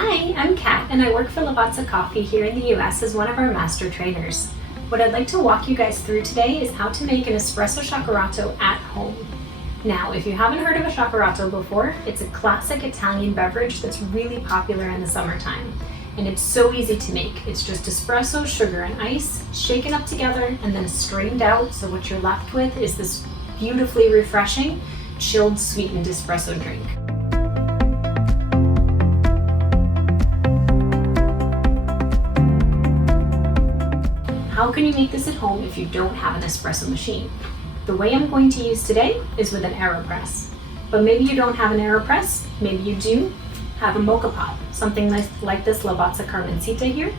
Hi, I'm Kat and I work for Lavazza Coffee here in the US as one of our master trainers. What I'd like to walk you guys through today is how to make an espresso shakerato at home. Now, if you haven't heard of a shakerato before, it's a classic Italian beverage that's really popular in the summertime. And it's so easy to make. It's just espresso, sugar, and ice, shaken up together and then strained out, so what you're left with is this beautifully refreshing, chilled, sweetened espresso drink. How can you make this at home if you don't have an espresso machine? The way I'm going to use today is with an aeropress. But maybe you don't have an aeropress, maybe you do have a mocha pot, something like this Lavazza Carmencita here.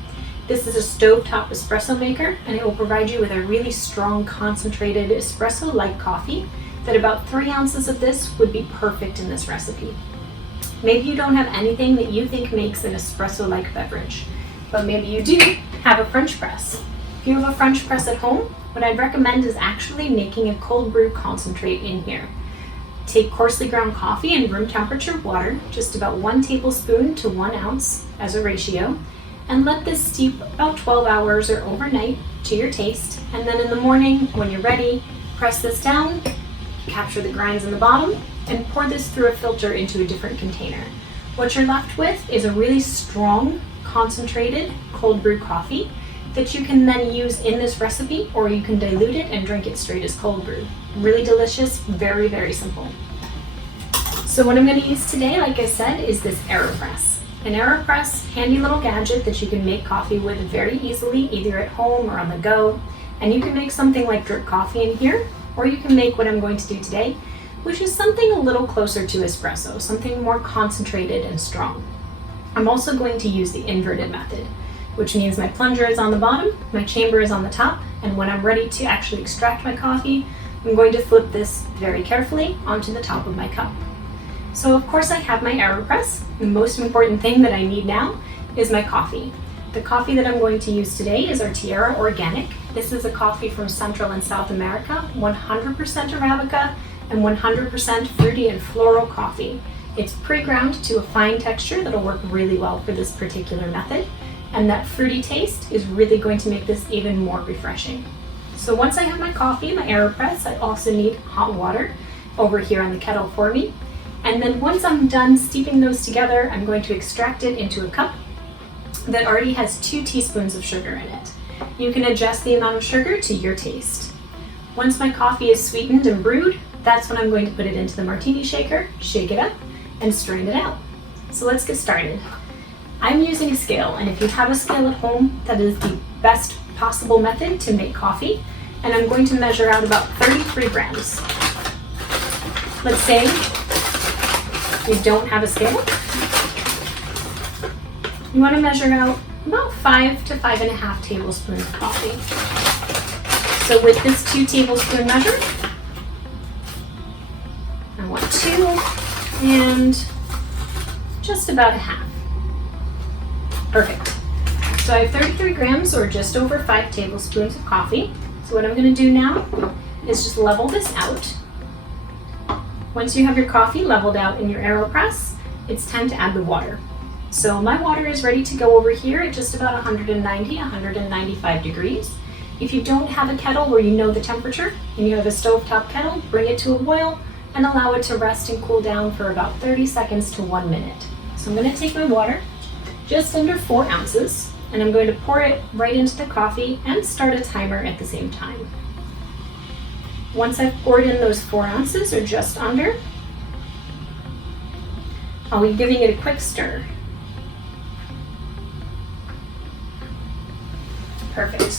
This is a stovetop espresso maker and it will provide you with a really strong concentrated espresso-like coffee that about 3 ounces of this would be perfect in this recipe. Maybe you don't have anything that you think makes an espresso-like beverage, but maybe you do have a French press. If you have a French press at home, what I'd recommend is actually making a cold brew concentrate in here. Take coarsely ground coffee and room temperature water, just about 1 tablespoon to 1 ounce as a ratio, and let this steep about 12 hours or overnight to your taste. And then in the morning, when you're ready, press this down, capture the grinds in the bottom, and pour this through a filter into a different container. What you're left with is a really strong, concentrated cold brew coffee that you can then use in this recipe, or you can dilute it and drink it straight as cold brew. Really delicious, very, very simple. So what I'm going to use today, like I said, is this aeropress. An aeropress, handy little gadget that you can make coffee with very easily, either at home or on the go. And you can make something like drip coffee in here, or you can make what I'm going to do today, which is something a little closer to espresso, something more concentrated and strong. I'm also going to use the inverted method, which means my plunger is on the bottom, my chamber is on the top, and when I'm ready to actually extract my coffee, I'm going to flip this very carefully onto the top of my cup. So of course I have my aeropress. The most important thing that I need now is my coffee. The coffee that I'm going to use today is our Tierra Organic. This is a coffee from Central and South America, 100% Arabica and 100% fruity and floral coffee. It's pre-ground to a fine texture that'll work really well for this particular method. And that fruity taste is really going to make this even more refreshing. So once I have my coffee, my aeropress, I also need hot water over here on the kettle for me. And then once I'm done steeping those together, I'm going to extract it into a cup that already has 2 teaspoons of sugar in it. You can adjust the amount of sugar to your taste. Once my coffee is sweetened and brewed, that's when I'm going to put it into the martini shaker, shake it up, and strain it out. So let's get started. I'm using a scale, and if you have a scale at home, that is the best possible method to make coffee. And I'm going to measure out about 33 grams. Let's say you don't have a scale. You want to measure out about 5 to 5.5 tablespoons of coffee. So with this 2 tablespoon measure, I want 2 and just about a half. Perfect. So I have 33 grams or just over 5 tablespoons of coffee. So what I'm going to do now is just level this out. Once you have your coffee leveled out in your aeropress, it's time to add the water. So my water is ready to go over here at just about 195 degrees. If you don't have a kettle where you know the temperature and you have a stovetop kettle, bring it to a boil and allow it to rest and cool down for about 30 seconds to 1 minute. So I'm going to take my water, just under 4 ounces, and I'm going to pour it right into the coffee and start a timer at the same time. Once I've poured in those 4 ounces or just under, I'll be giving it a quick stir. Perfect.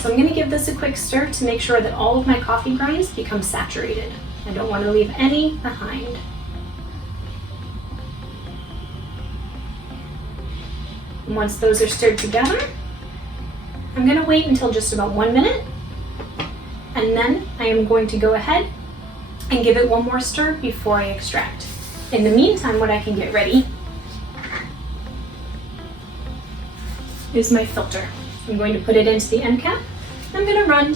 So I'm going to give this a quick stir to make sure that all of my coffee grinds become saturated. I don't want to leave any behind. And once those are stirred together, I'm going to wait until just about 1 minute, and then I am going to go ahead and give it one more stir before I extract. In the meantime, what I can get ready is my filter. I'm going to put it into the end cap. I'm going to run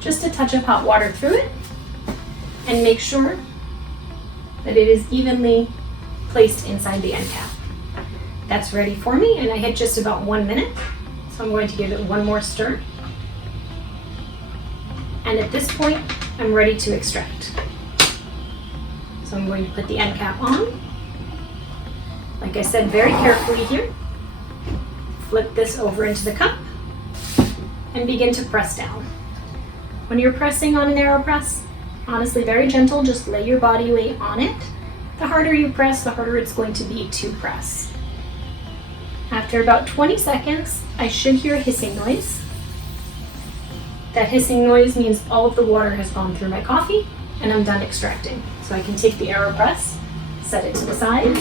just a touch of hot water through it and make sure that it is evenly placed inside the end cap. That's ready for me, and I hit just about 1 minute. So I'm going to give it one more stir. And at this point, I'm ready to extract. So I'm going to put the end cap on. Like I said, very carefully here. Flip this over into the cup and begin to press down. When you're pressing on an aeropress, honestly, very gentle, just lay your body weight on it. The harder you press, the harder it's going to be to press. After about 20 seconds, I should hear a hissing noise. That hissing noise means all of the water has gone through my coffee and I'm done extracting. So I can take the aeropress, set it to the side,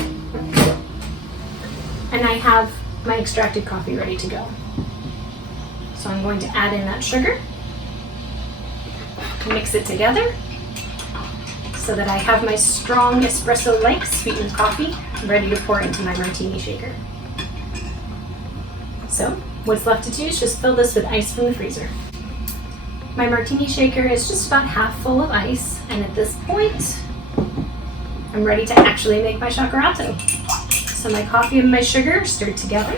and I have my extracted coffee ready to go. So I'm going to add in that sugar, mix it together so that I have my strong espresso-like sweetened coffee ready to pour into my martini shaker. So what's left to do is just fill this with ice from the freezer. My martini shaker is just about half full of ice, and at this point, I'm ready to actually make my Shakerato. So my coffee and my sugar are stirred together.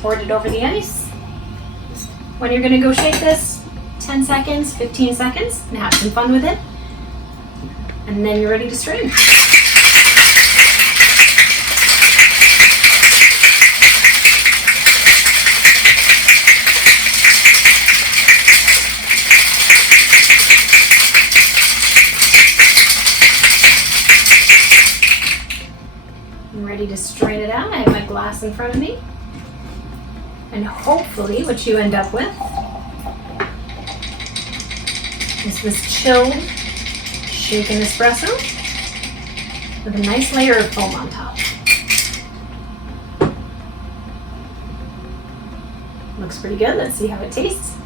Poured it over the ice. When you're gonna go shake this, 10 seconds, 15 seconds, and have some fun with it. And then you're ready to strain. I'm ready to strain it out. I have my glass in front of me. And hopefully what you end up with is this chilled, shaken espresso with a nice layer of foam on top. Looks pretty good. Let's see how it tastes.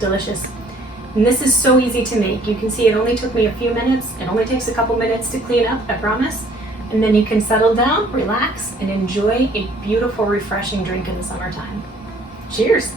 Delicious. And this is so easy to make. You can see it only took me a few minutes. It only takes a couple minutes to clean up, I promise. And then you can settle down, relax, and enjoy a beautiful, refreshing drink in the summertime. Cheers!